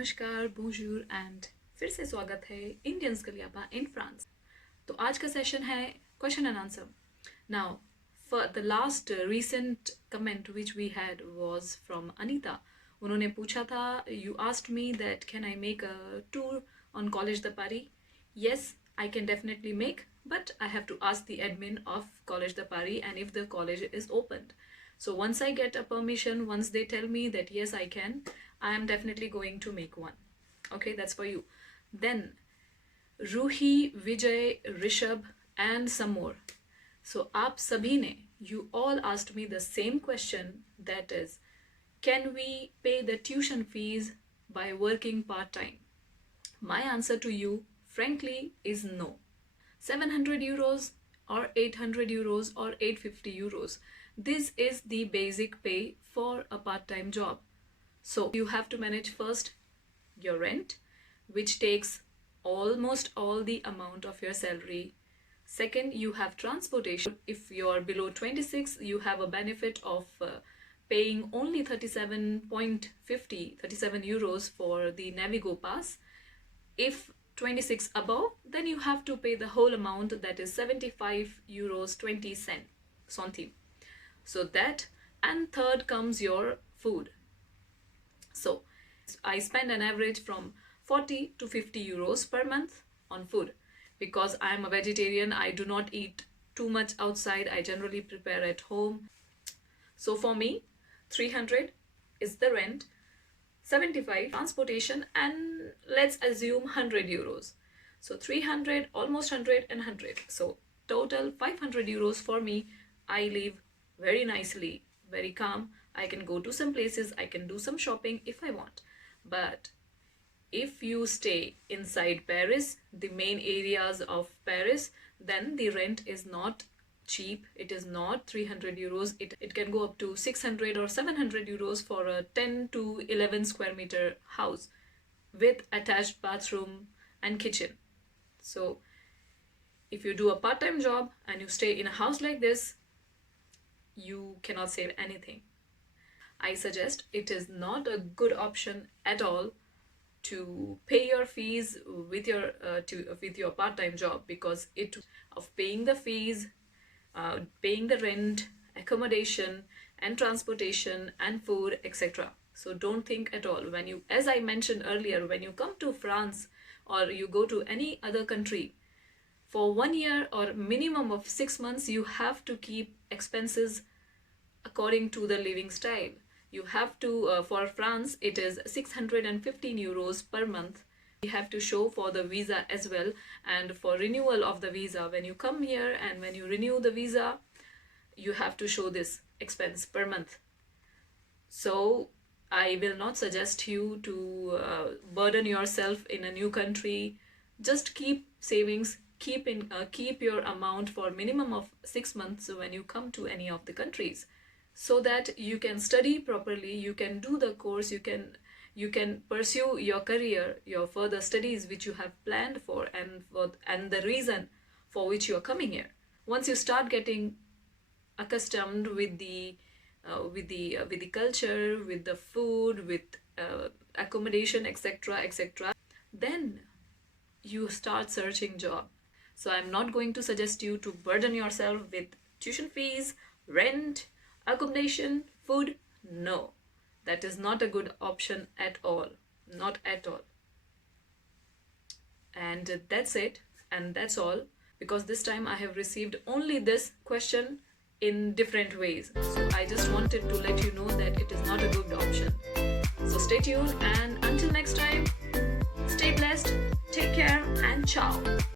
नमस्कार, bonjour and फिर से स्वागत है इंडियंस गलियाबा इन फ्रांस। तो आज का सेशन है question and answer. Now for the last recent comment which we had was from Anita. उन्होंने पूछा था, you asked me that can I make a tour on college the Paris. Yes, I can definitely make, but I have to ask the admin of College de Paris and if the college is opened. So once I get a permission, once they tell me that yes I can, I am definitely going to make one. Okay, that's for you. Then Ruhi, Vijay, Rishabh and some more. So aap sabhi ne, you all asked me the same question, that is, can we pay the tuition fees by working part-time? My answer to you frankly is no. 700 euros or 800 euros or 850 euros. This is the basic pay for a part-time job. So you have to manage first your rent, which takes almost all the amount of your salary. Second, you have transportation. If you're below 26, you have a benefit of paying only 37 euros for the Navigo pass. If 26 above, then you have to pay the whole amount, that is 75 euros 20 centimes. So that, and third comes your food. So I spend an average from 40 to 50 euros per month on food. Because I am a vegetarian, I do not eat too much outside. I generally prepare at home. So for me, 300 is the rent, 75 transportation, and let's assume 100 euros. So 300, almost 100 and 100. So total 500 euros for me. I live very nicely, very calm. I can go to some places, I can do some shopping if I want. But if you stay inside Paris, the main areas of Paris, then the rent is not cheap. It is not 300 euros. It can go up to 600 or 700 euros for a 10 to 11 square meter house with attached bathroom and kitchen. So if you do a part-time job and you stay in a house like this, you cannot save anything. I suggest it is not a good option at all to pay your fees with your part-time job, because of paying the fees, paying the rent, accommodation and transportation and food, etc. So don't think at all. When you, as I mentioned earlier, when you come to France or you go to any other country, for 1 year or minimum of 6 months, you have to keep expenses according to the living style. You have to, for France, it is 615 euros per month. You have to show for the visa as well, and for renewal of the visa, when you come here and when you renew the visa, you have to show this expense per month. So I will not suggest you to burden yourself in a new country. Just keep savings, keep your amount for minimum of 6 months when you come to any of the countries, so that you can study properly, you can do the course, you can pursue your career, your further studies which you have planned for, and the reason for which you are coming here. Once you start getting accustomed with the culture, with the food, with accommodation, etc., then you start searching job. So I'm not going to suggest you to burden yourself with tuition fees, rent, accommodation, food. No, that is not a good option at all, not at all. And that's it, and that's all, because this time I have received only this question in different ways. So I just wanted to let you know that it is not a good option. So stay tuned, and until next time, stay blessed, take care, and ciao.